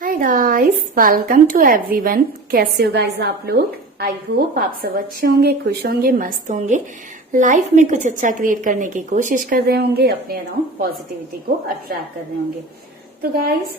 Hi guys, welcome to everyone. कैसे हो guys आप लोग? आई होप आप सब अच्छे होंगे, खुश होंगे, मस्त होंगे, लाइफ में कुछ अच्छा क्रिएट करने की कोशिश कर रहे होंगे, अपने अराउंड पॉजिटिविटी को अट्रैक्ट कर रहे होंगे। तो गाइस,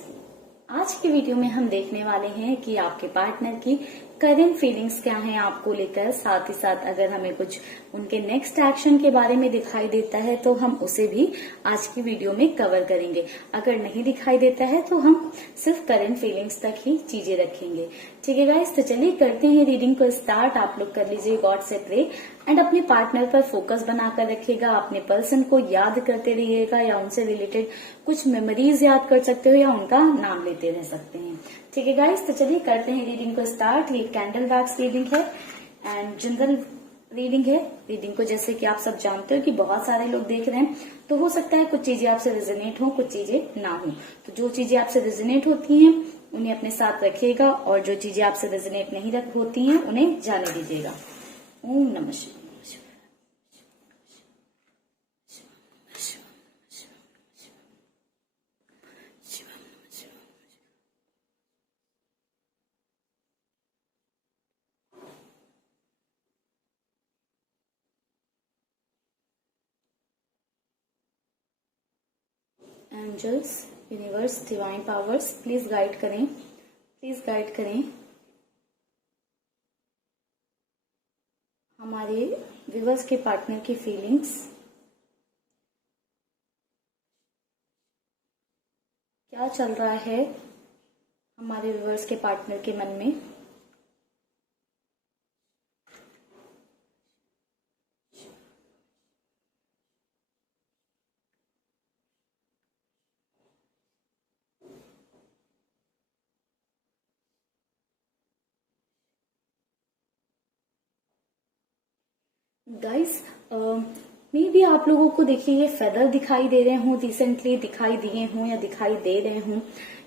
आज की वीडियो में हम देखने वाले हैं कि आपके पार्टनर की करंट फीलिंग्स क्या हैं आपको लेकर। साथ ही साथ अगर हमें कुछ उनके नेक्स्ट एक्शन के बारे में दिखाई देता है तो हम उसे भी आज की वीडियो में कवर करेंगे। अगर नहीं दिखाई देता है तो हम सिर्फ करंट फीलिंग्स तक ही चीजें रखेंगे। ठीक है गाइस, तो चलिए करते हैं रीडिंग को स्टार्ट। आप लोग कर लीजिए गॉड से प्रे एंड अपने पार्टनर पर फोकस बनाकर रखिएगा। अपने पर्सन को याद करते रहिएगा या उनसे रिलेटेड कुछ मेमोरीज याद कर सकते हो या उनका नाम लेते रह सकते हैं। ठीक है गाइस, तो चलिए करते हैं रीडिंग को स्टार्ट। ये कैंडल वैक्स रीडिंग है एंड जनरल रीडिंग है। रीडिंग को जैसे कि आप सब जानते हो कि बहुत सारे लोग देख रहे हैं, तो हो सकता है कुछ चीजें आपसे रेजोनेट हो, कुछ चीजें ना हो। तो जो चीजें आपसे रेजोनेट होती हैं उन्हें अपने साथ रखिएगा और जो चीजें आपसे रेजोनेट नहीं होती हैं उन्हें जाने दीजिएगा। ओम नमः शिवाय। Angels, universe, divine powers, please guide करें, प्लीज गाइड करें हमारे व्यूअर्स के पार्टनर की फीलिंग्स। क्या चल रहा है हमारे व्यूअर्स के पार्टनर के मन में? गाइस, मे बी आप लोगों को देखिए ये फेदर दिखाई दे रहे हों, रिसेंटली दिखाई दिए हों या दिखाई दे रहे हों,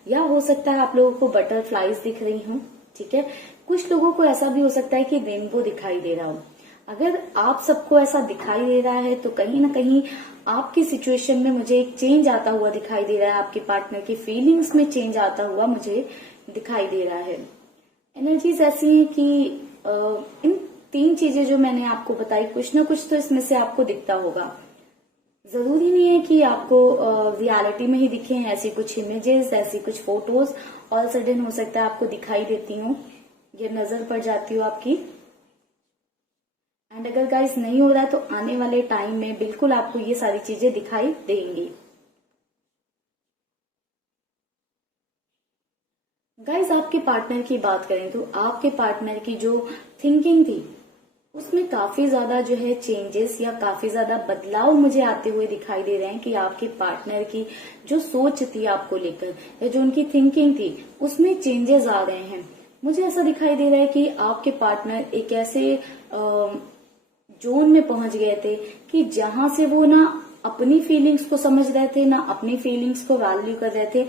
या हो सकता है आप लोगों को बटरफ्लाईज दिख रही हों। ठीक है, कुछ लोगों को ऐसा भी हो सकता है कि रेनबो दिखाई दे रहा हो। अगर आप सबको ऐसा दिखाई दे रहा है तो कहीं ना कहीं आपकी सिचुएशन में मुझे एक चेंज आता हुआ दिखाई दे रहा है। आपके पार्टनर की फीलिंग्स में चेंज आता हुआ मुझे दिखाई दे रहा है। एनर्जीज ऐसी है कि इन तीन चीजें जो मैंने आपको बताई, कुछ ना कुछ तो इसमें से आपको दिखता होगा। जरूरी नहीं है कि आपको रियलिटी में ही दिखे। ऐसी कुछ इमेजेस, ऐसी कुछ फोटोज ऑल सडन हो सकता है आपको दिखाई देती हो, ये नजर पड़ जाती हो आपकी। एंड अगर गाइस नहीं हो रहा है तो आने वाले टाइम में बिल्कुल आपको ये सारी चीजें दिखाई देंगी। गाइस, आपके पार्टनर की बात करें तो आपके पार्टनर की जो थिंकिंग थी उसमें काफी ज्यादा जो है चेंजेस या काफी ज्यादा बदलाव मुझे आते हुए दिखाई दे रहे हैं कि आपके पार्टनर की जो सोच थी आपको लेकर या जो उनकी थिंकिंग थी उसमें चेंजेस आ रहे हैं। मुझे ऐसा दिखाई दे रहा है कि आपके पार्टनर एक ऐसे जोन में पहुंच गए थे कि जहां से वो ना अपनी फीलिंग्स को समझ रहे थे, ना अपनी फीलिंग्स को वैल्यू कर रहे थे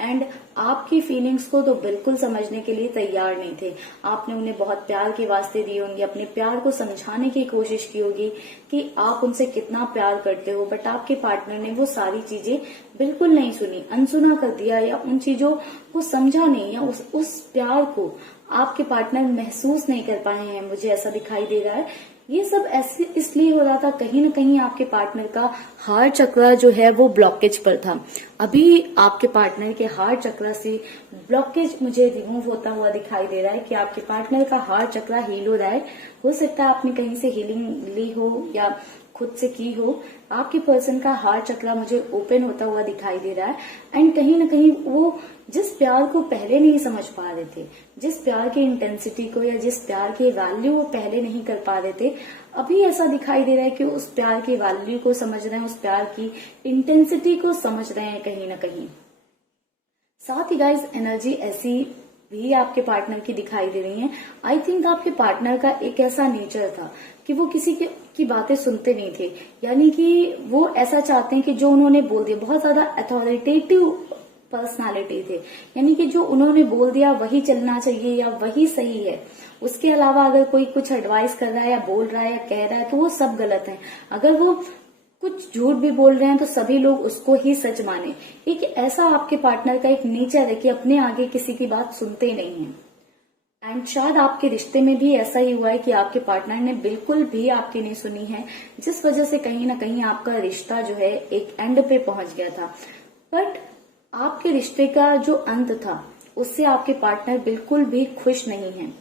एंड आपकी फीलिंग्स को तो बिल्कुल समझने के लिए तैयार नहीं थे। आपने उन्हें बहुत प्यार के वास्ते दिए होंगे, अपने प्यार को समझाने की कोशिश की होगी कि आप उनसे कितना प्यार करते हो, बट आपके पार्टनर ने वो सारी चीजें बिल्कुल नहीं सुनी, अनसुना कर दिया या उन चीजों को समझा नहीं या उस प्यार को आपके पार्टनर महसूस नहीं कर पाए हैं। मुझे ऐसा दिखाई दे रहा है। ये सब ऐसे इसलिए हो रहा था, कहीं ना कहीं आपके पार्टनर का हार्ट चक्रा जो है वो ब्लॉकेज पर था। अभी आपके पार्टनर के हार्ट चक्रा से ब्लॉकेज मुझे रिमूव होता हुआ दिखाई दे रहा है कि आपके पार्टनर का हार्ट चक्रा हील हो रहा है। हो सकता है आपने कहीं से हीलिंग ली हो या खुद से की हो। आपके पर्सन का हार्ट चक्रा मुझे ओपन होता हुआ दिखाई दे रहा है एंड कहीं ना कहीं वो जिस प्यार को पहले नहीं समझ पा रहे थे, जिस प्यार की इंटेंसिटी को या जिस प्यार की वैल्यू वो पहले नहीं कर पा रहे थे, अभी ऐसा दिखाई दे रहा है कि उस प्यार की वैल्यू को समझ रहे हैं, उस प्यार की इंटेंसिटी को समझ रहे हैं कहीं ना कहीं। साथ ही गाइस, एनर्जी ऐसी भी आपके पार्टनर की दिखाई दे रही है। आई थिंक आपके पार्टनर का एक ऐसा नेचर था कि वो किसी की बातें सुनते नहीं थे, यानी कि वो ऐसा चाहते हैं कि जो उन्होंने बोल दिया, बहुत ज्यादा अथॉरिटेटिव पर्सनालिटी थे, यानी कि जो उन्होंने बोल दिया वही चलना चाहिए या वही सही है। उसके अलावा अगर कोई कुछ एडवाइस कर रहा है या बोल रहा है या कह रहा है तो वो सब गलत है। अगर वो कुछ झूठ भी बोल रहे हैं तो सभी लोग उसको ही सच माने। एक ऐसा आपके पार्टनर का एक नेचर है कि अपने आगे किसी की बात सुनते ही नहीं है। एंड शायद आपके रिश्ते में भी ऐसा ही हुआ है कि आपके पार्टनर ने बिल्कुल भी आपकी नहीं सुनी है, जिस वजह से कहीं ना कहीं आपका रिश्ता जो है एक एंड पे पहुंच गया था। बट आपके रिश्ते का जो अंत था उससे आपके पार्टनर बिल्कुल भी खुश नहीं है।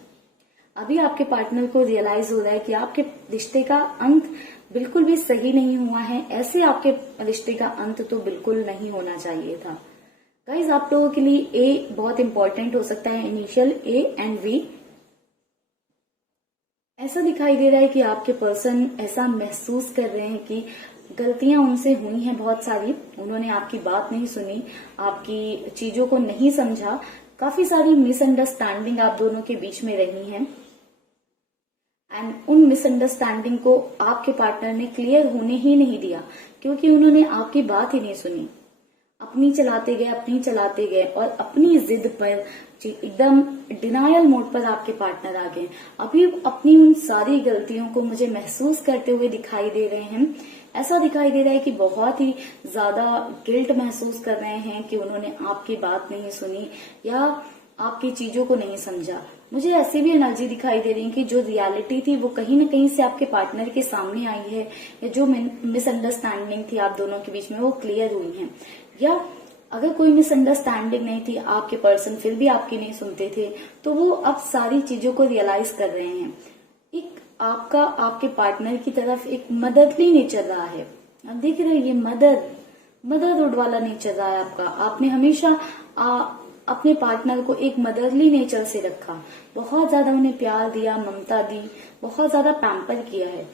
अभी आपके पार्टनर को रियलाइज हो रहा है कि आपके रिश्ते का अंत बिल्कुल भी सही नहीं हुआ है। ऐसे आपके रिश्ते का अंत तो बिल्कुल नहीं होना चाहिए था। गाइज, आप लोगों के लिए ए बहुत इंपॉर्टेंट हो सकता है, इनिशियल ए एंड वी। ऐसा दिखाई दे रहा है कि आपके पर्सन ऐसा महसूस कर रहे हैं कि गलतियां उनसे हुई हैं बहुत सारी, उन्होंने आपकी बात नहीं सुनी, आपकी चीजों को नहीं समझा, काफी सारी मिसअंडरस्टैंडिंग आप दोनों के बीच में रही हैं। एंड उन मिसअंडरस्टैंडिंग को आपके पार्टनर ने क्लियर होने ही नहीं दिया, क्योंकि उन्होंने आपकी बात ही नहीं सुनी। अपनी चलाते गए और अपनी जिद पर एकदम डिनायल मोड पर आपके पार्टनर आ गए। अभी अपनी उन सारी गलतियों को मुझे महसूस करते हुए दिखाई दे रहे हैं। ऐसा दिखाई दे रहा है कि बहुत ही ज्यादा गिल्ट महसूस कर रहे हैं कि उन्होंने आपकी बात नहीं सुनी या आपकी चीजों को नहीं समझा। मुझे ऐसी भी एनर्जी दिखाई दे रही है कि जो रियलिटी थी वो कहीं न कहीं से आपके पार्टनर के सामने आई है, या जो मिसअंडरस्टैंडिंग थी आप दोनों के बीच में वो क्लियर हुई है। या अगर कोई मिसअंडरस्टैंडिंग नहीं थी, आपके पर्सन फिर भी आपकी नहीं सुनते थे, तो वो अब सारी चीजों को रियलाइज कर रहे हैं। एक आपका आपके पार्टनर की तरफ एक मदरली नेचर रहा है। आप देख रहे हैं ये मदरहुड वाला नेचर रहा है आपका। आपने हमेशा अपने पार्टनर को एक मदरली नेचर से रखा, बहुत ज्यादा उन्हें प्यार दिया, ममता दी, बहुत ज्यादा पैम्पर किया है।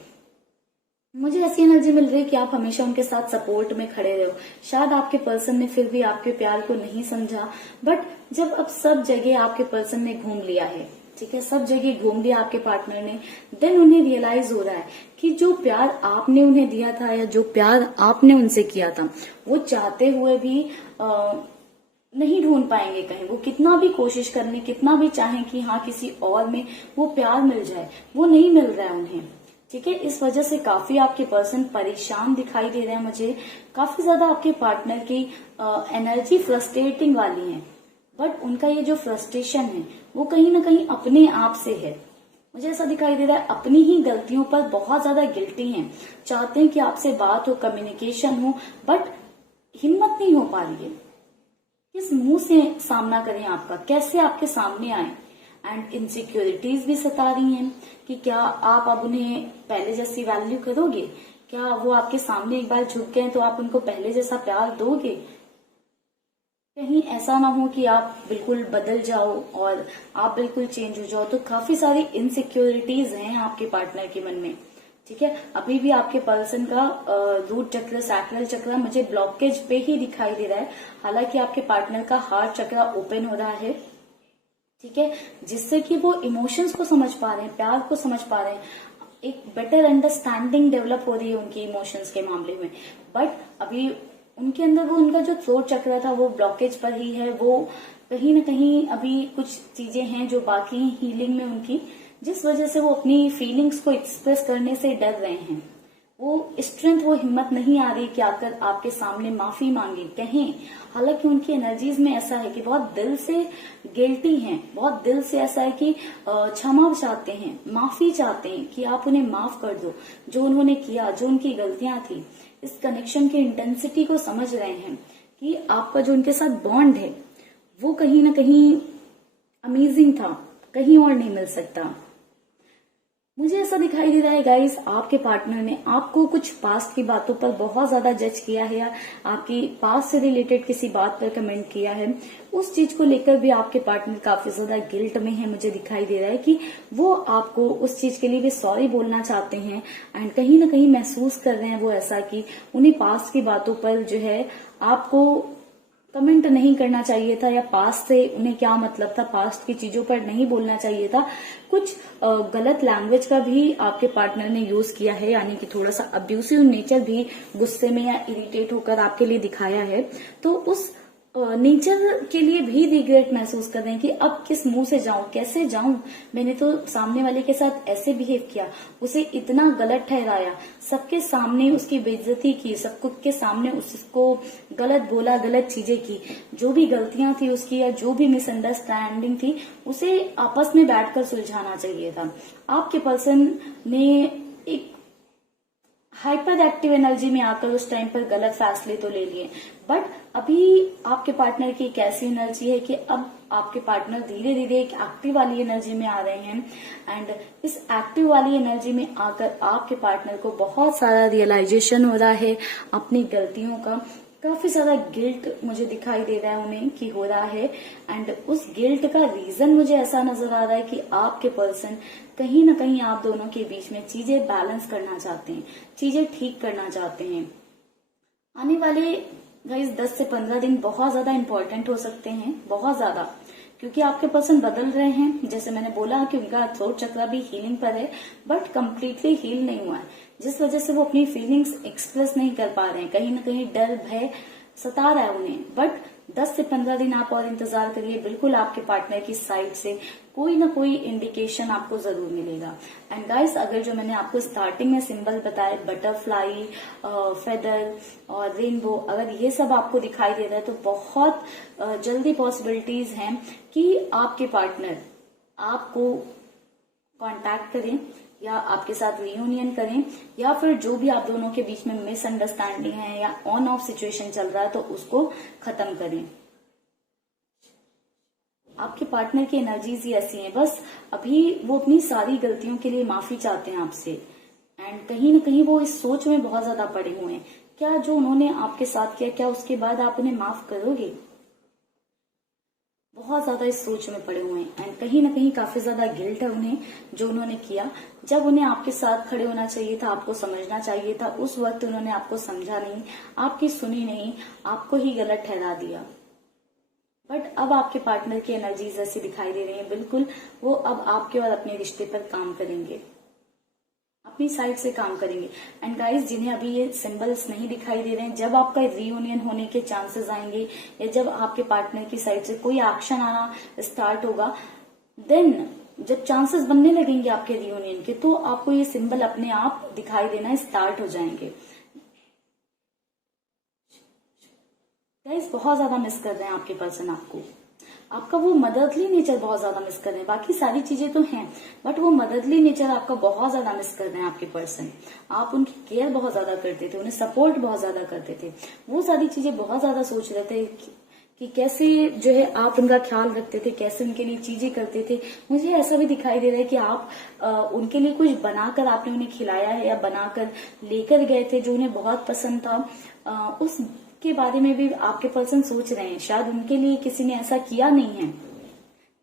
मुझे ऐसी एनर्जी मिल रही है कि आप हमेशा उनके साथ सपोर्ट में खड़े रहो। शायद आपके पर्सन ने फिर भी आपके प्यार को नहीं समझा, बट जब अब सब जगह आपके पर्सन ने घूम लिया है, ठीक है, सब जगह घूम लिया आपके पार्टनर ने, देन उन्हें रियलाइज हो रहा है कि जो प्यार आपने उन्हें दिया था या जो प्यार आपने उनसे किया था, वो चाहते हुए भी नहीं ढूंढ पाएंगे कहीं। वो कितना भी कोशिश करने, कितना भी चाहें कि हाँ किसी और में वो प्यार मिल जाए, वो नहीं मिल रहा है उन्हें, ठीक है। इस वजह से काफी आपके पर्सन परेशान दिखाई दे रहे हैं मुझे। काफी ज्यादा आपके पार्टनर की एनर्जी फ्रस्ट्रेटिंग वाली है, बट उनका ये जो फ्रस्ट्रेशन है वो कहीं ना कहीं अपने आप से है। मुझे ऐसा दिखाई दे रहा है अपनी ही गलतियों पर बहुत ज्यादा गिल्टी हैं, चाहते हैं कि आपसे बात हो, कम्युनिकेशन हो, बट हिम्मत नहीं हो पा रही है। किस मुंह से सामना करें आपका, कैसे आपके सामने आए। एंड इनसिक्योरिटीज भी सता रही हैं कि क्या आप अब उन्हें पहले जैसी वैल्यू करोगे, क्या वो आपके सामने एक बार झुक गए तो आप उनको पहले जैसा प्यार दोगे। कहीं ऐसा ना हो कि आप बिल्कुल बदल जाओ और आप बिल्कुल चेंज हो जाओ। तो काफी सारी इनसिक्योरिटीज हैं आपके पार्टनर के मन में, ठीक है। अभी भी आपके पर्सन का रूट चक्र, सैक्रल चक्र मुझे ब्लॉकेज पे ही दिखाई दे रहा है। हालांकि आपके पार्टनर का हार्ट चक्र ओपन हो रहा है, ठीक है, जिससे कि वो इमोशंस को समझ पा रहे हैं, प्यार को समझ पा रहे हैं, एक बेटर अंडरस्टैंडिंग डेवलप हो रही है उनकी इमोशंस के मामले में। बट अभी उनके अंदर वो उनका जो थ्रोट चक्र था वो ब्लॉकेज पर ही है। वो कहीं ना कहीं अभी कुछ चीजें हैं जो बाकी हीलिंग में उनकी, जिस वजह से वो अपनी फीलिंग्स को एक्सप्रेस करने से डर रहे हैं। वो स्ट्रेंथ, वो हिम्मत नहीं आ रही कि आकर आपके सामने माफी मांगे, कहें। हालांकि उनकी एनर्जीज में ऐसा है कि बहुत दिल से गिल्टी हैं, बहुत दिल से ऐसा है कि क्षमा चाहते हैं, माफी चाहते हैं कि आप उन्हें माफ कर दो, जो उन्होंने किया, जो उनकी गलतियां थी। इस कनेक्शन की इंटेंसिटी को समझ रहे हैं कि आपका जो उनके साथ बॉन्ड है वो कहीं ना कहीं अमेजिंग था, कहीं और नहीं मिल सकता। मुझे ऐसा दिखाई दे रहा है गाइस, आपके पार्टनर ने आपको कुछ पास्ट की बातों पर बहुत ज्यादा जज किया है, या आपकी पास्ट से रिलेटेड किसी बात पर कमेंट किया है। उस चीज को लेकर भी आपके पार्टनर काफी ज्यादा गिल्ट में है। मुझे दिखाई दे रहा है कि वो आपको उस चीज के लिए भी सॉरी बोलना चाहते हैं, एंड कहीं ना कहीं महसूस कर रहे हैं वो ऐसा कि उन्हें पास्ट की बातों पर जो है आपको कमेंट नहीं करना चाहिए था, या पास्ट से उन्हें क्या मतलब था, पास्ट की चीजों पर नहीं बोलना चाहिए था। कुछ गलत लैंग्वेज का भी आपके पार्टनर ने यूज किया है, यानी कि थोड़ा सा अब्यूसिव नेचर भी गुस्से में या इरिटेट होकर आपके लिए दिखाया है। तो उस नेचर के लिए भी रिग्रेट महसूस कर रहे हैं कि अब किस मुंह से जाऊं, कैसे जाऊं। मैंने तो सामने वाले के साथ ऐसे बिहेव किया, उसे इतना गलत ठहराया, सबके सामने उसकी बेइज्जती की, सबको के सामने उसको गलत बोला, गलत चीजें की। जो भी गलतियां थी उसकी या जो भी मिसअंडरस्टैंडिंग थी, उसे आपस में बैठकर सुलझाना चाहिए था। आपके पर्सन ने एक हाइपर एक्टिव एनर्जी में आकर उस टाइम पर गलत फैसले तो ले लिए, बट अभी आपके पार्टनर की एक ऐसी एनर्जी है कि अब आपके पार्टनर धीरे धीरे एक एक्टिव वाली एनर्जी में आ रहे हैं। एंड इस एक्टिव वाली एनर्जी में आकर आपके पार्टनर को बहुत सारा रियलाइजेशन हो रहा है अपनी गलतियों का। काफी सारा गिल्ट मुझे दिखाई दे रहा है उन्हें कि हो रहा है। एंड उस गिल्ट का रीजन मुझे ऐसा नजर आ रहा है कि आपके पर्सन कहीं ना कहीं आप दोनों के बीच में चीजें बैलेंस करना चाहते हैं, चीजें ठीक करना चाहते हैं। आने वाले गाइस 10 से 15 दिन बहुत ज्यादा इंपॉर्टेंट हो सकते हैं, बहुत ज्यादा, क्योंकि आपके पर्सन बदल रहे हैं। जैसे मैंने बोला कि उनका थ्रोट चक्रा भी हीलिंग पर है, बट कंप्लीटली हील नहीं हुआ है, जिस वजह से वो अपनी फीलिंग्स एक्सप्रेस नहीं कर पा रहे हैं। कहीं ना कहीं डर, भय सता रहा है उन्हें। बट 10 से 15 दिन आप और इंतजार करिए, बिल्कुल आपके पार्टनर की साइड से कोई ना कोई इंडिकेशन आपको जरूर मिलेगा। एंड गाइस, अगर जो मैंने आपको स्टार्टिंग में सिंबल बताए, बटरफ्लाई, फेदर और रेनबो, अगर ये सब आपको दिखाई दे रहा है तो बहुत जल्दी पॉसिबिलिटीज हैं कि आपके पार्टनर आपको कांटेक्ट करें या आपके साथ रियूनियन करें, या फिर जो भी आप दोनों के बीच में मिसअंडरस्टैंडिंग है या ऑन ऑफ सिचुएशन चल रहा है तो उसको खत्म करें। आपके पार्टनर की एनर्जीज ही ऐसी हैं, बस अभी वो अपनी सारी गलतियों के लिए माफी चाहते हैं आपसे। एंड कहीं ना कहीं वो इस सोच में बहुत ज्यादा पड़े हुए हैं, क्या जो उन्होंने आपके साथ किया, क्या उसके बाद आप उन्हें माफ करोगे। बहुत ज्यादा इस सोच में पड़े हुए हैं। एंड कहीं ना कहीं काफी ज्यादा गिल्ट है उन्हें, जो उन्होंने किया। जब उन्हें आपके साथ खड़े होना चाहिए था, आपको समझना चाहिए था, उस वक्त उन्होंने आपको समझा नहीं, आपकी सुनी नहीं, आपको ही गलत ठहरा दिया। बट अब आपके पार्टनर की एनर्जीज ऐसी दिखाई दे रही है, बिल्कुल वो अब आपके और अपने रिश्ते पर काम करेंगे, अपनी साइड से काम करेंगे। एंड गाइस, जिन्हें अभी ये सिंबल्स नहीं दिखाई दे रहे हैं, जब आपका रियूनियन होने के चांसेस आएंगे या जब आपके पार्टनर की साइड से कोई एक्शन आना स्टार्ट होगा, देन जब चांसेस बनने लगेंगे आपके रियूनियन के, तो आपको ये सिंबल अपने आप दिखाई देना स्टार्ट हो जाएंगे। गाइस, बहुत ज्यादा मिस कर रहे हैं आपके पर्सन आपको। आपका वो मदरली नेचर बहुत ज्यादा मिस कर रहे हैं। बाकी सारी चीजें तो हैं, बट वो मदरली नेचर आपका बहुत ज्यादा मिस कर रहे हैं आपके पर्सन। आप उनकी केयर बहुत ज्यादा करते थे, उन्हें सपोर्ट बहुत ज्यादा करते थे, वो सारी चीजें बहुत ज्यादा सोच रहे थे कि कैसे जो है आप उनका ख्याल रखते थे, कैसे उनके लिए चीजें करते थे। मुझे ऐसा भी दिखाई दे रहा है कि आप उनके लिए कुछ बनाकर आपने उन्हें खिलाया है या बनाकर लेकर गए थे जो उन्हें बहुत पसंद था। उस के बारे में भी आपके पर्सन सोच रहे हैं। शायद उनके लिए किसी ने ऐसा किया नहीं है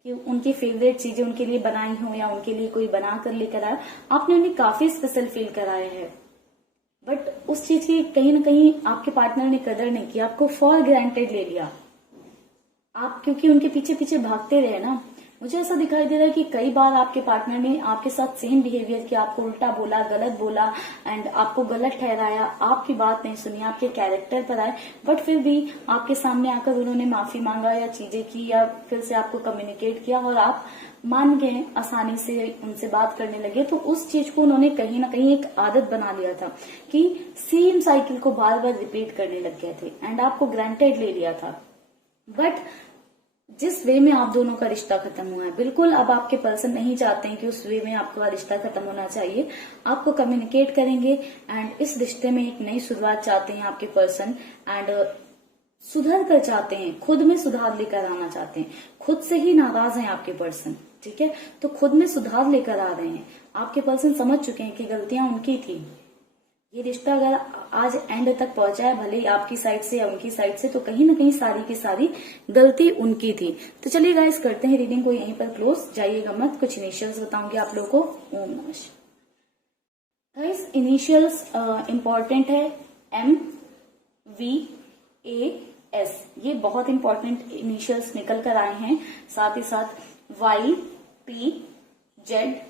कि उनकी फेवरेट चीजें उनके लिए बनाई हो या उनके लिए कोई बना कर लेकर आया, आपने उन्हें काफी स्पेशल फील कराया है। बट उस चीज की कहीं ना कहीं आपके पार्टनर ने कदर नहीं की, आपको फॉर ग्रांटेड ले लिया आप, क्योंकि उनके पीछे पीछे भागते रहे ना। मुझे ऐसा दिखाई दे रहा है कि कई बार आपके पार्टनर ने आपके साथ सेम बिहेवियर किया, आपको उल्टा बोला, गलत बोला एंड आपको गलत ठहराया, आपकी बात नहीं सुनी, आपके कैरेक्टर पर आए, बट फिर भी आपके सामने आकर उन्होंने माफी मांगा या चीजें की या फिर से आपको कम्युनिकेट किया और आप मान गए, आसानी से उनसे बात करने लगे। तो उस चीज को उन्होंने कहीं ना कहीं एक आदत बना लिया था कि सेम साइकिल को बार बार रिपीट करने लग गए थे एंड आपको ग्रांटेड ले लिया था। बट जिस वे में आप दोनों का रिश्ता खत्म हुआ है, बिल्कुल अब आपके पर्सन नहीं चाहते हैं कि उस वे में आपका रिश्ता खत्म होना चाहिए। आपको कम्युनिकेट करेंगे एंड इस रिश्ते में एक नई शुरुआत चाहते हैं आपके पर्सन। एंड सुधर कर चाहते हैं, खुद में सुधार लेकर आना चाहते हैं। खुद से ही नाराज हैं आपके पर्सन, ठीक है, तो खुद में सुधार लेकर आ रहे हैं। आपके पर्सन समझ चुके हैं कि गलतियां उनकी थी। ये रिश्ता अगर आज एंड तक पहुंचा है, भले ही आपकी साइड से या उनकी साइड से, तो कहीं ना कहीं सारी की सारी गलती उनकी थी। तो चलिए गाइस, करते हैं रीडिंग को यहीं पर क्लोज। जाइएगा मत, कुछ इनिशियल्स बताऊंगी आप लोगों को। ओम नमः शिवाय। गाइस, इनिशियल्स इंपॉर्टेंट है, MVAS, ये बहुत इंपॉर्टेंट इनिशियल्स निकल कर आए हैं। साथ ही साथ YPZDEHIT,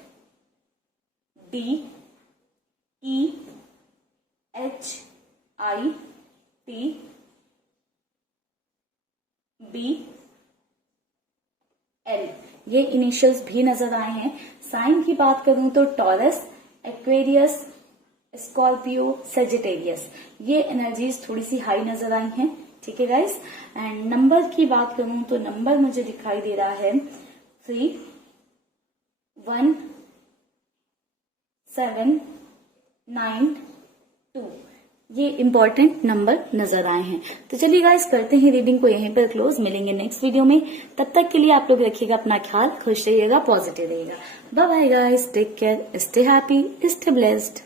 बी एल, ये इनिशियल्स भी नजर आए हैं। साइन की बात करूं तो टॉरस, एक्वेरियस, स्कॉर्पियो, सेजिटेरियस, ये एनर्जीज थोड़ी सी हाई नजर आई हैं। ठीक है गाइस। एंड नंबर की बात करूं तो नंबर मुझे दिखाई दे रहा है 3, 1, 7, 9, 2, ये इंपॉर्टेंट नंबर नजर आए हैं। तो चलिए गाइस करते हैं रीडिंग को यहीं पर क्लोज, मिलेंगे नेक्स्ट वीडियो में। तब तक के लिए आप लोग रखिएगा अपना ख्याल, खुश रहिएगा, पॉजिटिव रहिएगा। Bye bye guys, take care, stay happy, stay blessed.